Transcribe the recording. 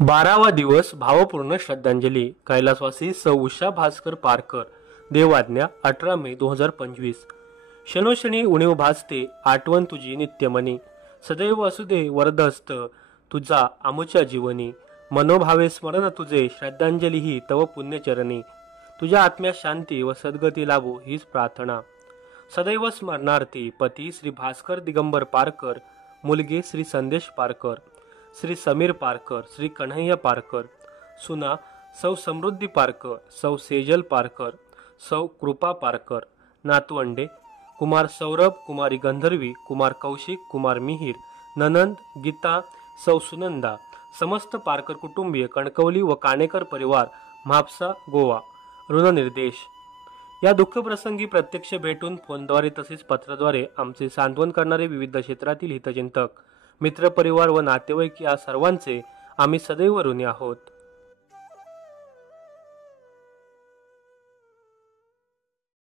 12वा दिवस भावपूर्ण श्रद्धांजली कैलासवासी सौ उषा भास्कर पारकर देवाज्ञा 18 मे 2025 क्षणोक्षणी उणीव भासते आठवण तुझी नित्यमनी सदैव असुदे वरदहस्त तुझा आमुच्या जीवनी मनोभावे स्मरण तुझे श्रद्धांजली ही तव पुण्यचरणी तुझ्या आत्म्यास शांती व सद्गती लाभो हीच प्रार्थना सदैव स्मरणार्थी पती श्री भास्कर दिगंबर पारकर मुलगे श्री संदेश पारकर श्री समीर पारकर श्री कन्हैया पारकर सुना सौ समृद्धी पारकर सौ सेजल पारकर सौ कृपा पारकर नातवंडे कुमार सौरभ कुमारी गंधर्वी कुमार कौशिक कुमार मिहिर ननंद गीता सौ सुनंदा समस्त पारकर कुटुंबीय कणकवली व काणेकर परिवार म्हापसा गोवा ऋणनिर्देश या दुःख प्रसंगी प्रत्यक्ष भेटून फोनद्वारे तसेच पत्राद्वारे आमचे सांत्वन करणारे विविध क्षेत्रातील हितचिंतक मित्रपरिवार व नातेवाईक या सर्वांचे आम्ही सदैव ऋणी आहोत।